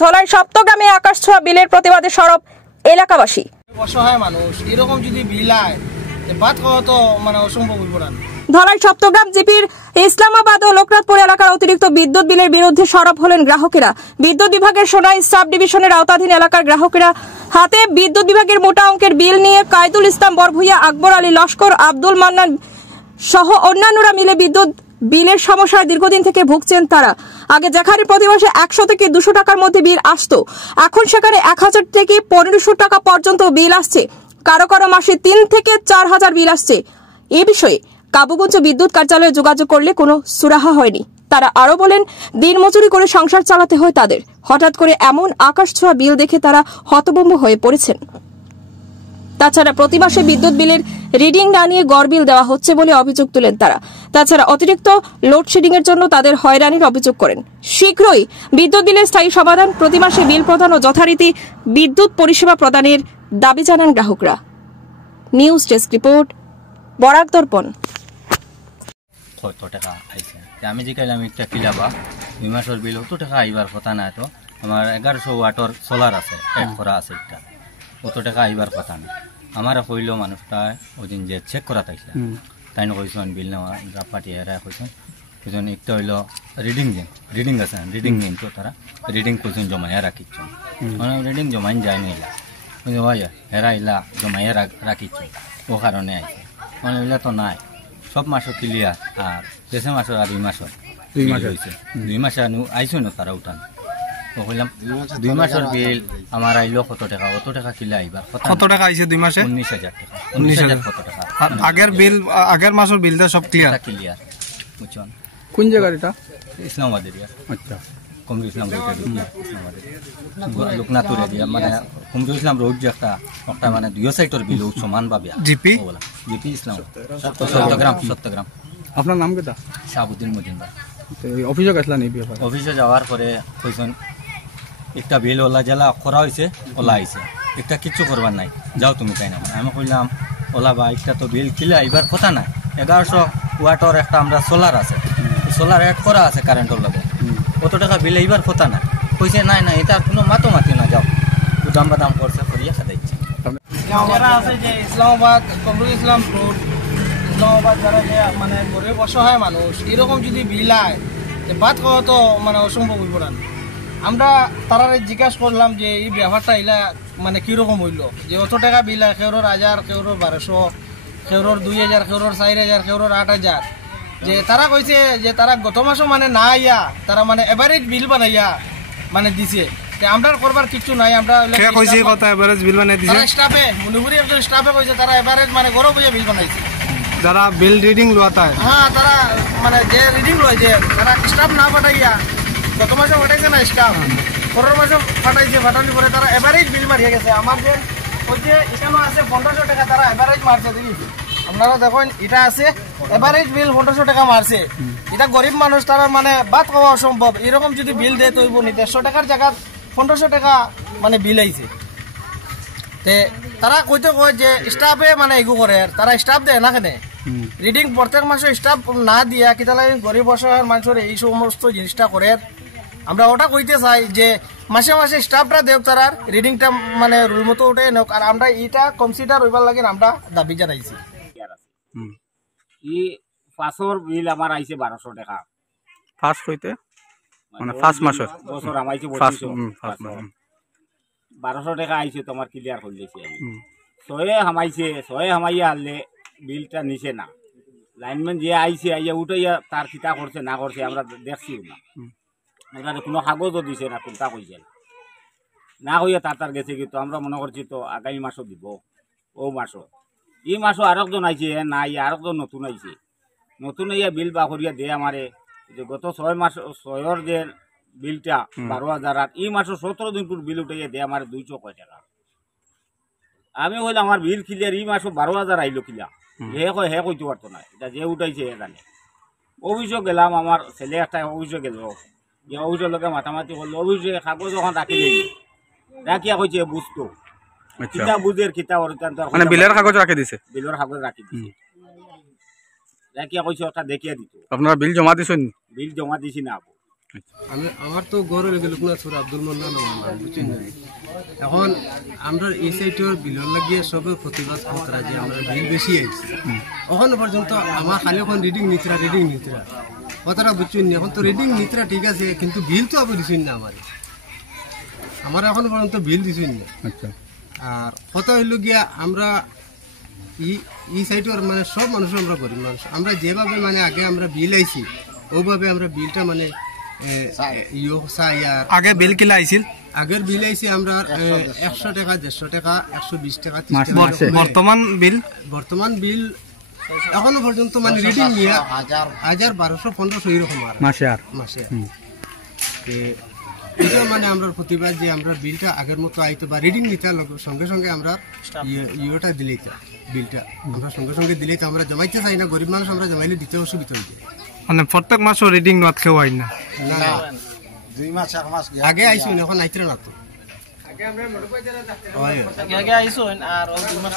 ধলাই সপ্তগ্রামে আকাশ ছোঁয়া বিলের প্রতিবাদে সরব এলাকাবাসী। অসহায় মানুষ এরকম যদি বিল আয় বাদ খাওয়া তো মানে অসম্ভব হইব না। ধলাই সপ্তগ্রাম জিপির ইসলামাবাদ ও লোকনাথপুর এলাকার অতিরিক্ত বিদ্যুৎ বিলের বিরুদ্ধে সরব হলেন গ্রাহকেরা। বিদ্যুৎ বিভাগের সোনাই সাব ডিভিশনের আওতাধীন এলাকার গ্রাহকেরা হাতে বিদ্যুৎ বিভাগের মোটা অঙ্কের বিল নিয়ে কায়দুল ইসলাম বরভুইয়া, আকবর আলী লস্কর, আব্দুল মান্নান সহ অন্যান্যরা মিলে বিদ্যুৎ বিলের সমস্যায় দীর্ঘদিন থেকে ভুগছেন তারা। আগে যেখানে প্রতি মাসে 100 থেকে 200 টাকার মধ্যে বিল আসতো, এখন সেখানে 1000 থেকে 1500 টাকা পর্যন্ত বিল আসছে। কারো কারো মাসে 3 থেকে 4000 বিল আসছে। এ বিষয়ে কাবুগঞ্জ বিদ্যুৎ কার্যালয়ে যোগাযোগ করলে কোনো সুরাহা হয়নি। তারা আরো বলেন, দিন মজুরি করে সংসার চালাতে হয় তাদের। হঠাৎ করে এমন আকাশ ছোঁয়া বিল দেখে তারা হতভম্ব হয়ে পড়েছেন। তাছাড়া প্রতি মাসে বিদ্যুৎ বিলের রিডিং না নিয়ে গড় বিল দেওয়া হচ্ছে বলে অভিযোগ তুলেন তারা। তাছাড়া অতিরিক্ত লোডশেডিং এর জন্য তাদের হয়রানির অভিযোগ করেন। শীঘ্রই বিদ্যুৎ বিলের স্থায়ী সমাধান, প্রতি মাসে বিল প্রদান ও যথারীতি বিদ্যুৎ পরিষেবা প্রদানের দাবি জানান গ্রাহকরা। নিউজ ডেস্ক রিপোর্ট, বরাক দর্পণ। কত টাকা আইছে আমি জিকাইলাম একটা কিলাবা 2 মাসের বিল অত টাকা আইবার কথা না। তো আমার 1100 ওয়াটের সোলার আছে, এক করা আছে, একটা অত টাকা আইবার কথা না। আমার কইল মানুষটা ওই দিন যে চেক করা তাইছিল তাই কইছেন বিল নেওয়া যা পাঠিয়ে এরা কইছেন একটা হইল রিডিং আছে, রিডিং নিন তো তারা রিডিং কইছেন জমাইয়া রাখিচ্ছেন, মানে রিডিং জমাইন যায় না ইলা হয় হেরা ইলা জমাইয়া রাখিচ্ছেন, ও কারণে আইছে। মানে ইলা তো নাই, সব মাসও ক্লিয়ার। আর দেশে মাসের আর 2 মাসের 2 মাসে আইসো না তারা উঠান। তো কইলাম 2 মাসের বিল আমার আইলো কত টাকা, কত টাকা কিলা আইবা, কত টাকা আইছে 2 মাসে? 19000 টাকা। 19000 কত টাকা? আগের বিল, আগের মাসের বিলটা সব ক্লিয়ার বুঝছেন। কোন জায়গা এটা? ইসলামাবাদ এরিয়া। আচ্ছা, কুমরু ইসলাম রোড লোকনাথপুর এরিয়া, মানে কুমরু ইসলাম রোড যে একটা মানে 2 সাইডের বিল সমান ভাবে জিপি ইসলাম সত্যগ্রাম। আপনার নাম কেটা? শাহাবুদ্দিন মজুমদার। অভিযোগ আসলা নেই ব্যাপারে? অফিসে যাওয়ার পরে কইছেন একটা বিল ওলা জেলা করা হয়েছে, ওলা আইছে, একটা কিচ্ছু করবার নাই, যাও তুমি তাই না। আমি কইলাম ওলা বা একটা তো বিল কিলা এবার কথা নাই, 1100 ওয়াটের একটা আমরা সোলার আছে, সোলার অ্যাড করা আছে কারেন্টের লগে, কত টাকা বিল এইবার কথা না। কইছে নাই না, এটা কোনো মাতি না, যাও দাম বাদাম করছে করিয়া খাদাইছে। যারা আছে যে ইসলামাবাদ, কুমরু ইসলাম রোড, ইসলামাবাদ, যারা যে মানে গরিব অসহায় মানুষ এরকম যদি বিল আয় বাদ খাওয়া তো মানে অসম্ভব হইব না। আমরা তারা জিজ্ঞাসা করলাম যে এই ব্যাপারটা এলা মানে কীরকম হইল, যে অত টাকা বিল হয়, কেউর 1000, কেউর 1200, কেউর 2000, কেউর 4000, কেউর 8000। যে তারা কইছে যে তারা গত মাসও মানে না আইয়া তারা মানে এভারেজ বিল বানাইয়া মানে দিছে। আমরা করবার কিছু নাই, আমরা স্টাফে মনুপুরি একজন স্টাফে কইছে তারা এভারেজ মানে গরম হইয়া বিল বানাইছে। যারা বিল রিডিং লোয়াতা হ্যাঁ, তারা মানে যে রিডিং লয় যে তারা স্টাফ না পাঠাইয়া গত মাসে পাঠাইছে না স্টাফ, পরের মাসে পাঠাইছে, পাঠানোর পরে তারা এভারেজ বিল মারিয়ে গেছে। আমার যে ওই যে এখানে আছে 1500 টাকা তারা এভারেজ মারছে। দেখি আপনারা দেখুন, এটা আছে এভারেজ বিল 1500 টাকা মারছে। এটা গরিব মানুষ, তারা মানে বাদ খাওয়া অসম্ভব। এরকম যদি বিল দেয় তৈব নি, 150 টাকার জায়গা 1500 টাকা মানে বিল আইছে। তে তারা কইতে কয় যে স্টাফে মানে এগু করে, তারা স্টাফ দেয় না কেন রিডিং প্রত্যেক মাসে স্টাফ না দিয়া কি তাহলে গরিব অসহায় মানুষের এই সমস্ত জিনিসটা করে। আমরা ওটা কইতে চাই যে মাসে মাসে স্টাফটা দেখ, তারা রিডিংটা মানে রুল মতো উঠে নেওক। আর আমরা এটা কনসিডার হইবার লাগে আমরা দাবি জানাইছি। ই পাঁচর বিল আমার আইছে 1200 টাকা। ফার্স্ট হইতে মানে ফার্স্ট মাসের বছর আমাইছে 1200 টাকা আইছে, তোমার ক্লিয়ার করে দিয়েছি আমি। 6 হামাইছে, 6 হামাইয়া আনলে বিলটা নিছে না। লাইনম্যান যে আইছে আইয়া উঠাইয়া তার কিতা করছে না করছে আমরা দেখছিও না। এখানে কোনো কাগজও দিছে না, কোনটা কইছে না হইয়া তার গেছে। কিন্তু আমরা মনে করছি তো আগামী মাসও দিব, ও মাসও এই মাসও আরেকজন আইছে না, ইয়া আরেকজন নতুন আইছে, নতুন ইয়া বিল বা করিয়া দে আমারে যে গত 6 মাস 6 যে বিলটা 12000 আর এই মাসও 17 দিন পর বিল উঠাইয়া দে আমার 200 টাকা। আমি হইলে আমার বিল ক্লিয়ার, এই মাসও 12000 আইলো কিলা, হে কয় হে কইতে পারতো না, এটা যে উঠাইছে হে জানে। অভিযোগ গেলাম, আমার ছেলে একটা অভিযোগ গেল, যে অভিযোগ লোকে মাতামাতি করলো, অভিযোগে কাগজ যখন রাখি দিই রাখিয়া কইছে বুঝতো কিতা বুঝের কিতা মানে বিলের কাগজ রাখি দিছে, বিলের কাগজ রাখি দিছে রাখিয়া কইছে ওটা দেখিয়া দিত। আপনারা বিল জমা দিছেন? বিল জমা দিছি না, আমার তো গড় হয়ে গেল লোকনাথপুর আব্দুল মান্নান বুঝছেন না। এখন আমরা এই সাইডের বিলের লাগিয়ে সবে প্রতিবাদ করা যে আমরা বিল বেশি আইছি এখন পর্যন্ত আমার খালি এখন রিডিং নিতরা কথাটা বুঝছেন না। এখন তো রিডিং নিতরা ঠিক আছে, কিন্তু বিল তো আপনি দিচ্ছেন না আমার এখন পর্যন্ত বিল দিচ্ছেন না। আচ্ছা, আর কথা হইল গিয়া আমরা এই সাইডের মানে সব মানুষ আমরা গরিব মানুষ, আমরা যেভাবে মানে আগে আমরা বিল আইছি ওভাবে আমরা বিলটা মানে আগে বিল কিলা আইছিল? আগের বিল আইছি আমরা 100 টাকা 150 টাকা 120 টাকা বর্তমান বিল এখনো পর্যন্ত মানে রিডিং নিয়ে 1000 1200 1500 এরকম আর মাসে এটা মানে আমরা প্রতিবাদ যে আমরা বিলটা আগের মতো আইতো বা রিডিং নিতে সঙ্গে সঙ্গে আমরা ইয়েটা দিলেই বিলটা আমরা সঙ্গে সঙ্গে দিলেই তো আমরা জমাইতে চাই না, গরিব মানুষ আমরা জমাইলে দিতে অসুবিধা হয়ে যায়। মানে প্রত্যেক মাসও রিডিং নোট কেউ আইন না? 2 মাস 1 মাস আগে আইছো এখন আইতরা না তো আগে আমরা আইছো আর 2 মাস